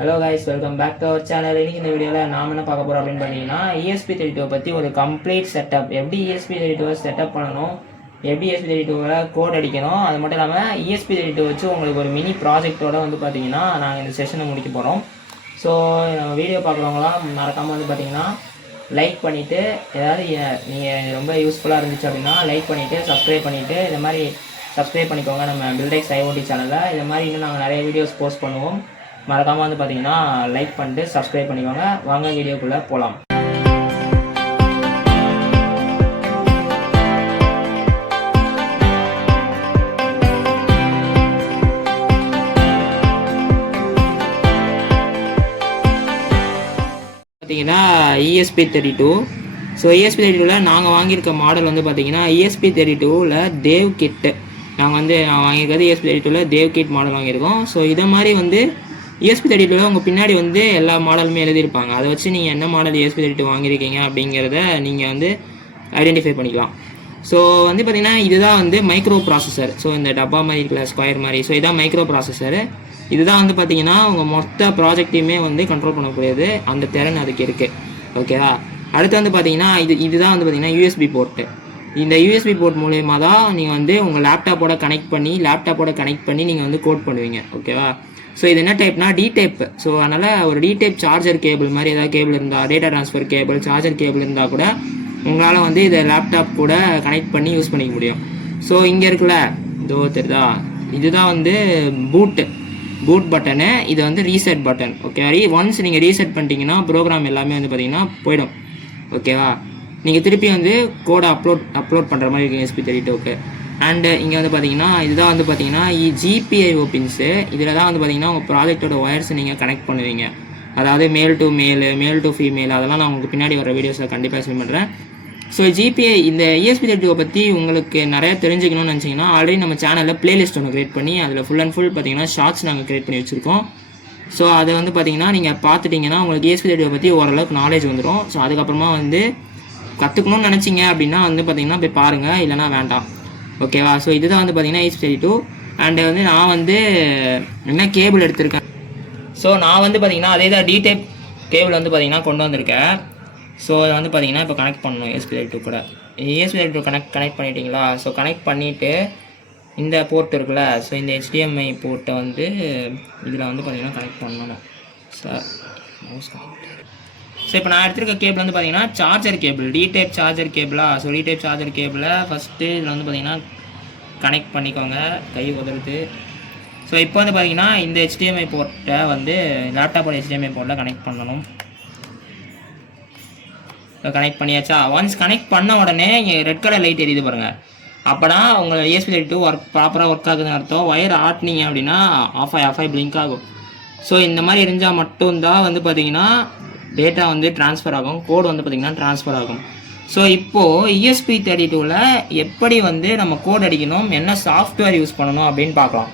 Hello guys, welcome back to our channel. இன்றைக்கி இந்த வீடியோவில் நாம் என்ன பார்க்க போகிறோம் அப்படின்னு பார்த்தீங்கன்னா, ESP32 பற்றி ஒரு கம்ப்ளீட் செட்டப், எப்படி ESP32 செட்டப் பண்ணணும், எப்படி ESP32 கோட் அடிக்கணும், அது மட்டும் இல்லாமல் ESP32 வச்சு உங்களுக்கு ஒரு மினி ப்ராஜெக்டோட வந்து பார்த்தீங்கன்னா நாங்கள் இந்த செஷனை முடிக்க போகிறோம். ஸோ நம்ம வீடியோ பார்க்குறவங்களாம் மறக்காமல் வந்து பார்த்தீங்கன்னா லைக் பண்ணிவிட்டு, ஏதாவது நீங்கள் ரொம்ப யூஸ்ஃபுல்லாக இருந்துச்சு அப்படின்னா லைக் பண்ணிவிட்டு சப்ஸ்கிரைப் பண்ணிவிட்டு இந்த மாதிரி சப்ஸ்கிரைப் பண்ணிக்கோங்க நம்ம பில்டெக்ஸ் IoT சேனலில். இந்த மாதிரி இன்னும் நாங்கள் நிறைய வீடியோஸ் போஸ்ட் பண்ணுவோம். மறக்காமல் வந்து பார்த்தீங்கன்னா லைக் பண்ணிட்டு சப்ஸ்கிரைப் பண்ணிக்கோங்க. வாங்க வீடியோக்குள்ளே போகலாம். பார்த்தீங்கன்னா ESP32. ஸோ ESP32வில் நாங்கள் வாங்கியிருக்க மாடல் வந்து பார்த்தீங்கன்னா ESP32வில் தேவ் கிட்டு. நான் வாங்கியிருக்கிறது ESP32வில் தேவ் கிட் மாடல் வாங்கியிருக்கோம். ஸோ இதை மாதிரி வந்து ESP32வில் உங்கள் பின்னாடி வந்து எல்லா மாடலுமே எழுதியிருப்பாங்க. அதை வச்சு நீங்கள் என்ன மாடல் ESP32 வாங்கியிருக்கீங்க அப்படிங்கிறத நீங்கள் வந்து ஐடென்டிஃபை பண்ணிக்கலாம். ஸோ வந்து பார்த்திங்கன்னா இதுதான் வந்து மைக்ரோ ப்ராசஸர். ஸோ இந்த டப்பா மாதிரி இருக்கல, ஸ்கொயர் மாதிரி, ஸோ இதான் மைக்ரோ ப்ராசஸர். இதுதான் வந்து பார்த்திங்கன்னா உங்கள் மொத்த ப்ராஜெக்டையுமே வந்து கண்ட்ரோல் பண்ணக்கூடியது, அந்த திறன் அதுக்கு இருக்குது. ஓகேவா? அடுத்து வந்து பார்த்திங்கன்னா இதுதான் வந்து பார்த்திங்கன்னா USB போர்ட்டு. இந்த USB போர்ட் மூலயமா தான் நீங்கள் வந்து உங்கள் லேப்டாப்போட கனெக்ட் பண்ணி நீங்கள் வந்து கோட் பண்ணுவீங்க. ஓகேவா? ஸோ இது என்ன டைப்னா டி டைப். ஸோ அதனால் ஒரு டி டைப் சார்ஜர் கேபிள் மாதிரி ஏதாவது கேபிள் இருந்தால், data transfer cable, charger cable இருந்தால் கூட உங்களால் வந்து இதை லேப்டாப் கூட கனெக்ட் பண்ணி யூஸ் பண்ணிக்க முடியும். ஸோ இங்கே இருக்குல்ல, இதோ தெரியுதா, இதுதான் வந்து பூட் பட்டனு. இது வந்து ரீசெட் பட்டன். ஓகே, ஒன்ஸ் நீங்கள் ரீசெட் பண்ணிட்டீங்கன்னா ப்ரோக்ராம் எல்லாமே வந்து பார்த்தீங்கன்னா போயிடும். ஓகேவா? நீங்கள் திருப்பி வந்து கோடை அப்லோட் பண்ணுற மாதிரி இருக்குது ESP32க்கு. அண்டு இங்கே வந்து பார்த்தீங்கன்னா இதுதான் வந்து பார்த்தீங்கன்னா GPIO பின்ஸு. இதில் தான் வந்து பார்த்தீங்கன்னா உங்கள் ப்ராஜெக்டோட ஒயர்ஸை நீங்கள் கனெக்ட் பண்ணுவீங்க. அதாவது மேல் டு ஃபீமேல், அதெல்லாம் நான் உங்களுக்கு பின்னாடி வர வீடியோஸில் கண்டிப்பாக எக்ஸ்பிளைன் பண்ணுறேன். ஸோ GPI இந்த ESP32 பற்றி உங்களுக்கு நிறையா தெரிஞ்சுக்கணும்னு நினச்சிங்கன்னா ஆல்ரெடி நம்ம சேனலில் பிளேலிஸ்ட் ஒன்று க்ரியேட் பண்ணி அதில் ஃபுல் அண்ட் ஃபுல் பார்த்தீங்கன்னா ஷார்ட்ஸ் நாங்கள் க்ரியேட் பண்ணி வச்சுருக்கோம். ஸோ அதை வந்து பார்த்தீங்கன்னா நீங்கள் பார்த்துட்டிங்கன்னா உங்களுக்கு ESP32 பற்றி ஓரளவுக்கு நாலேஜ் வந்துடும். ஸோ அதுக்கப்புறமா வந்து கற்றுக்கணும்னு நினச்சிங்க அப்படின்னா வந்து பார்த்தீங்கன்னா போய் பாருங்கள், இல்லைனா வேண்டாம். ஓகேவா? ஸோ இதுதான் வந்து பார்த்தீங்கன்னா ESP32. அண்டு வந்து நான் வந்து என்ன கேபிள் எடுத்திருக்கேன். ஸோ நான் வந்து பார்த்தீங்கன்னா அதே தான் டி டைப் கேபிள் வந்து பார்த்தீங்கன்னா கொண்டு வந்திருக்கேன். ஸோ இதை வந்து பார்த்தீங்கன்னா இப்போ கனெக்ட் பண்ணணும் ESP32 கூட. ESP32 கனெக்ட் பண்ணிட்டீங்களா? ஸோ கனெக்ட் பண்ணிவிட்டு இந்த போர்ட் இருக்குல்ல, ஸோ இந்த HDMI போர்ட்டை வந்து இதில் வந்து பார்த்தீங்கன்னா கனெக்ட் பண்ணணும் சார். ஸோ இப்போ நான் எடுத்துருக்க கேபிள் வந்து பார்த்தீங்கன்னா charger cable, T type charger கேபிளாக. ஸோ டி டைப் சார்ஜர் கேபிளை ஃபஸ்ட்டு இதில் வந்து பார்த்தீங்கன்னா கனெக்ட் பண்ணிக்கோங்க, கை உதறுது. ஸோ இப்போ வந்து பார்த்தீங்கன்னா இந்த HDMI போர்ட்டை வந்து லேப்டாப்போட HDMI போர்ட்டில் கனெக்ட் பண்ணணும். ஸோ கனெக்ட் பண்ணியாச்சா? ஒன்ஸ் கனெக்ட் பண்ண உடனே இங்கே ரெட் கலர் லைட் எரியுது பாருங்கள். அப்போனா உங்கள் ESP32 ப்ராப்பராக ஒர்க் ஆகுதுன்னு அர்த்தம். ஒயர் ஆட்டினீங்க அப்படின்னா ஆஃப் ஆகி பிளிங்க் ஆகும். ஸோ இந்த மாதிரி எரிஞ்சால் மட்டும்தான் வந்து பார்த்தீங்கன்னா டேட்டா வந்து ட்ரான்ஸ்ஃபர் ஆகும், கோடு வந்து பார்த்திங்கன்னா ட்ரான்ஸ்ஃபர் ஆகும். ஸோ இப்போது ESP32வில் எப்படி வந்து நம்ம கோட் அடிக்கணும், என்ன சாஃப்ட்வேர் யூஸ் பண்ணணும் அப்படின்னு பார்க்கலாம்.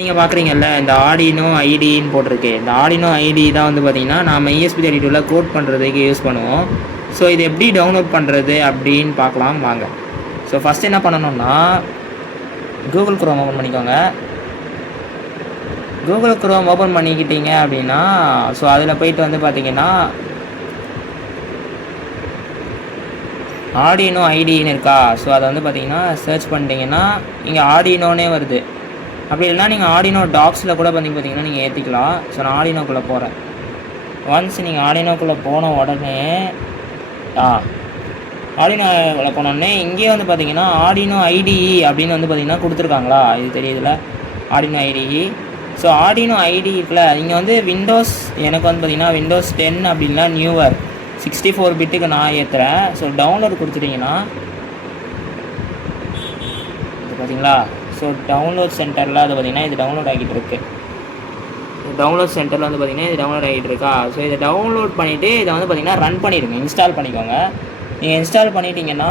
நீங்கள் பார்க்குறீங்கல்ல, இந்த ஆர்டினோ ஐடின்னு போட்டிருக்கு. இந்த ஆர்டினோ ஐடி தான் வந்து பார்த்திங்கன்னா நம்ம ESP32வில் கோட் பண்ணுறதுக்கு யூஸ் பண்ணுவோம். ஸோ இது எப்படி டவுன்லோட் பண்ணுறது அப்படின்னு பார்க்கலாம் வாங்க. ஸோ ஃபஸ்ட் என்ன பண்ணணும்னா கூகுள் குரோம் ஓப்பன் பண்ணிக்கோங்க. கூகுள் குரோம் ஓப்பன் பண்ணிக்கிட்டீங்க அப்படின்னா ஸோ அதில் போயிட்டு வந்து பார்த்தீங்கன்னா ஆர்டினோ ஐடின்னு இருக்கா. ஸோ அதை வந்து பார்த்தீங்கன்னா சர்ச் பண்ணிட்டீங்கன்னா இங்கே ஆர்டினோனே வருது. அப்படி இல்லைனா நீங்கள் ஆர்டினோ டாக்ஸில் கூட பார்த்தீங்கன்னா நீங்கள் ஏற்றிக்கலாம். ஸோ நான் ஆர்டினோக்குள்ளே போகிறேன். ஒன்ஸ் நீங்கள் ஆர்டினோக்குள்ளே போன உடனே ஆர்டினோக்குள்ளே போனோடனே இங்கேயே வந்து பார்த்தீங்கன்னா ஆர்டினோ IDE அப்படின்னு வந்து பார்த்தீங்கன்னா கொடுத்துருக்காங்களா, இது தெரியுதுல, ஆர்டினோ IDE. ஸோ ஆர்டினோ ஐடியில் இங்கே வந்து விண்டோஸ், எனக்கு வந்து பார்த்திங்கன்னா விண்டோஸ் 10 அப்படின்னா நியூவர் 64 பிட்டுக்கு நான் ஏற்றுறேன். ஸோ டவுன்லோட் கொடுத்துட்டிங்கன்னா இது பார்த்தீங்களா. ஸோ டவுன்லோட் சென்டரில் அது பார்த்திங்கன்னா இது டவுன்லோட் ஆகிட்டு இருக்கு. டவுன்லோட் சென்டரில் வந்து பார்த்திங்கன்னா இது டவுன்லோட் ஆகிட்டு இருக்கா. ஸோ இதை டவுன்லோட் பண்ணிவிட்டு இதை வந்து பார்த்திங்கன்னா ரன் பண்ணிடுங்க, இன்ஸ்டால் பண்ணிக்கோங்க. நீங்கள் இன்ஸ்டால் பண்ணிட்டீங்கன்னா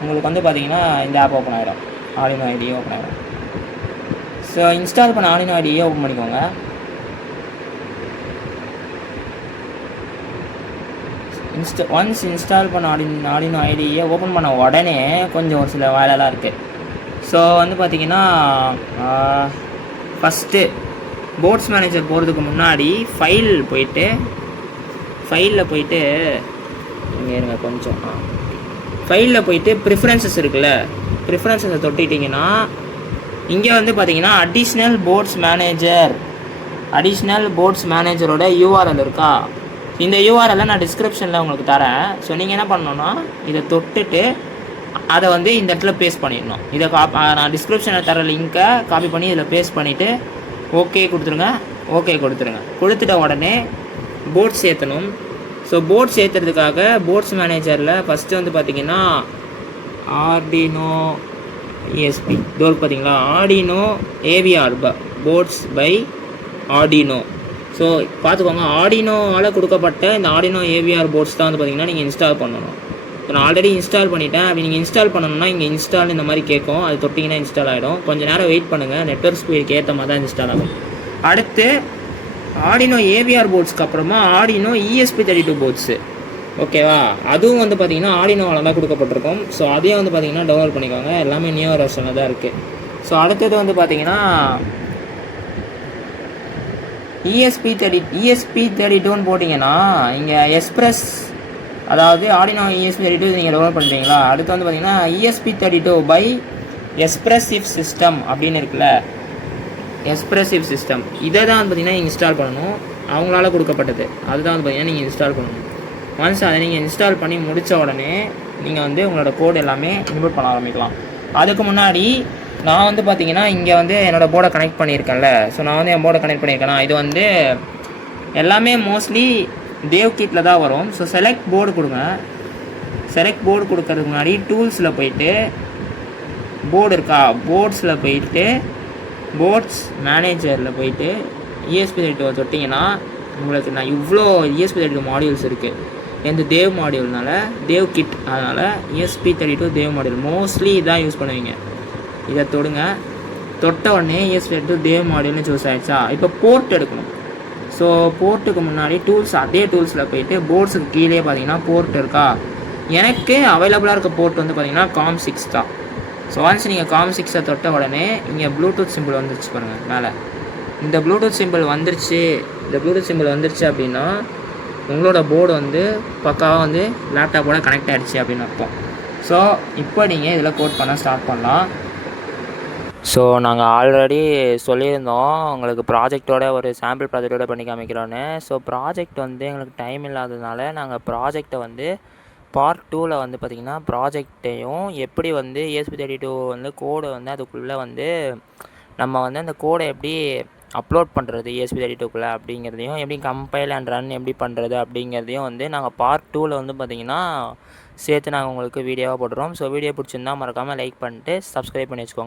உங்களுக்கு வந்து பார்த்திங்கன்னா இந்த ஆப் ஓப்பன் ஆகிடும், ஆர்டினோ ஐடி ஓப்பன் ஆகிடும். ஸோ இன்ஸ்டால் பண்ண ஆர்டினோ ஐடியை ஓப்பன் பண்ணிக்கோங்க. ஒன்ஸ் இன்ஸ்டால் பண்ண ஆர்டினோ ஐடியை ஓப்பன் பண்ண உடனே கொஞ்சம் ஒரு சில வேலைலாம் இருக்குது. ஸோ வந்து பார்த்திங்கன்னா ஃபஸ்ட்டு போர்ட்ஸ் மேனேஜர் போகிறதுக்கு முன்னாடி ஃபைலில் போயிட்டு இங்கே இருங்க கொஞ்சம் ஃபைலில் போயிட்டு ப்ரிஃபரன்சஸ் இருக்குல்ல, ப்ரிஃபரன்சஸை தொட்டிட்டிங்கன்னா இங்கே வந்து பார்த்தீங்கன்னா அடிஷ்னல் போர்ட்ஸ் மேனேஜரோட யூஆர்எல் இருக்கா. இந்த யூஆர்எல்லை நான் டிஸ்கிரிப்ஷனில் உங்களுக்கு தரேன். ஸோ நீங்கள் என்ன பண்ணணுன்னா இதை தொட்டுட்டு அதை வந்து இந்த இடத்துல பேஸ்ட் பண்ணிடணும். இதை நான் டிஸ்கிரிப்ஷனில் தர லிங்க்கை காப்பி பண்ணி இதில் பேஸ்ட் பண்ணிவிட்டு ஓகே கொடுத்துருங்க. கொடுத்துட்ட உடனே போர்ட் சேர்த்தணும். ஸோ போர்ட் சேர்த்துறதுக்காக போர்ட்ஸ் மேனேஜரில் ஃபஸ்ட்டு வந்து பார்த்திங்கன்னா ஆர்டினோ ESP டோர் பார்த்தீங்களா, Arduino AVR ports by Arduino. So பார்த்துக்கோங்க, ஆர்டினோவால் கொடுக்கப்பட்ட இந்த ஆர்டினோ ஏவிஆர் போர்ட்ஸ் தான் வந்து பார்த்திங்கன்னா நீங்கள் இன்ஸ்டால் பண்ணணும். ஸோ நான் ஆல்ரெடி இன்ஸ்டால் பண்ணிட்டேன். அப்படி நீங்கள் இன்ஸ்டால் பண்ணணும்னா இங்கே இன்ஸ்டால் இந்த மாதிரி கேட்கும், அது தொட்டிங்கன்னா இன்ஸ்டால் ஆகிடும். கொஞ்சம் நேரம் வெயிட் பண்ணுங்கள், நெட்வொர்க் ஸ்பீடுக்கு ஏற்ற மாதிரி தான் இன்ஸ்டால் ஆகும். அடுத்து ஆர்டினோ ஏவிஆர் போர்ட்ஸ்க்கு அப்புறமா ஆர்டினோ ESP32 போர்ட்ஸு, ஓகேவா, அதுவும் வந்து பார்த்திங்கன்னா ஆர்டினோவால் தான் கொடுக்கப்பட்டிருக்கும். ஸோ அதையும் வந்து பார்த்திங்கன்னா டவுன்லோட் பண்ணிக்கோங்க, எல்லாமே நியூ வெர்ஷனில் தான் இருக்குது. ஸோ அடுத்தது வந்து பார்த்திங்கன்னா ESP32ன்னு போட்டிங்கன்னா இங்கே எக்ஸ்பிரஸ், அதாவது ஆர்டினோ ESP32 நீங்கள் டவுன்லோட் பண்ணுறீங்களா. அடுத்து வந்து பார்த்திங்கன்னா ESP32 பை எக்ஸ்பிரசிவ் சிஸ்டம் அப்படின்னு இருக்குல்ல, எக்ஸ்பிரசிவ் சிஸ்டம், இதை தான் வந்து பார்த்திங்கன்னா இன்ஸ்டால் பண்ணணும். அவங்களால கொடுக்கப்பட்டது அதுதான் வந்து பார்த்திங்கன்னா நீங்கள் இன்ஸ்டால் பண்ணணும். ஒன்ஸ் அதை நீங்கள் இன்ஸ்டால் பண்ணி முடித்த உடனே நீங்கள் வந்து உங்களோட கோட் எல்லாமே இன்க்ளூட் பண்ண ஆரம்பிக்கலாம். அதுக்கு முன்னாடி நான் வந்து பார்த்திங்கன்னா இங்கே வந்து என்னோடய போர்டை கனெக்ட் பண்ணியிருக்கேன்ல. ஸோ நான் வந்து என் போர்டை கனெக்ட் பண்ணியிருக்கேன்னா இது வந்து எல்லாமே மோஸ்ட்லி தேவ் கிட்டில் தான் வரும். ஸோ செலக்ட் போர்டு கொடுங்க. செலக்ட் போர்டு கொடுக்கறதுக்கு முன்னாடி டூல்ஸில் போயிட்டு போர்டு இருக்கா, போர்ட்ஸில் போயிட்டு போர்ட்ஸ் மேனேஜரில் போயிட்டு ESP32 தொட்டிங்கன்னா உங்களுக்கு நான் இவ்வளோ ESP32 மாடியூல்ஸ் இருக்குது. எந்த தேவ் மாடியூல்னால தேவ் கிட், அதனால் ESP32 தேவ் மாடியூல் மோஸ்ட்லி இதான் யூஸ் பண்ணுவீங்க. இதை தொட்ட உடனே ESP32 தேவ் மாடியூல்னு சூஸ் ஆகிடுச்சா. இப்போ போர்ட் எடுக்கணும். ஸோ போர்ட்டுக்கு முன்னாடி அதே டூல்ஸில் போயிட்டு போர்ட்ஸுக்கு கீழே பார்த்தீங்கன்னா போர்ட் இருக்கா. எனக்கு அவைலபிளாக இருக்க போர்ட் வந்து பார்த்திங்கன்னா COM6 தான். ஸோ ஒன்ஸ் நீங்கள் COM6 தொட்ட உடனே இங்கே ப்ளூடூத் சிம்பிள் வந்துருச்சு பாருங்கள் மேலே. இந்த ப்ளூடூத் சிம்பிள் வந்துருச்சு அப்படின்னா உங்களோட போர்டு வந்து பக்காவாக வந்து லேப்டாப்போட கனெக்ட் ஆகிடுச்சு அப்படின்னு அர்த்தம். ஸோ இப்போ நீங்கள் இதில் கோட் பண்ண ஸ்டார்ட் பண்ணலாம். ஸோ நாங்கள் ஆல்ரெடி சொல்லியிருந்தோம் உங்களுக்கு ப்ராஜெக்டோட ஒரு சாம்பிள் ப்ராஜெக்டோட பண்ணி காமிக்கிறோன்னு. ஸோ ப்ராஜெக்ட் வந்து எங்களுக்கு டைம் இல்லாததுனால நாங்கள் ப்ராஜெக்டை வந்து பார்ட் 2ல் வந்து பார்த்திங்கன்னா ப்ராஜெக்டையும் எப்படி வந்து ESP32 வந்து கோடை வந்து அதுக்குள்ளே வந்து நம்ம வந்து அந்த கோடை எப்படி அப்லோட் பண்ணுறது ESP32க்குள்ளே அப்படிங்கிறதையும், எப்படி கம்பைல் அண்ட் ரன் எப்படி பண்ணுறது அப்படிங்கிறதையும் வந்து நாங்கள் பார்ட் 2ல் வந்து பார்த்திங்கன்னா சேர்த்து நாங்கள் உங்களுக்கு வீடியோவாக போடுறோம். ஸோ வீடியோ பிடிச்சிருந்தால் மறக்காமல் லைக் பண்ணிட்டு சப்ஸ்கிரைப் பண்ணி வச்சுக்கோங்க.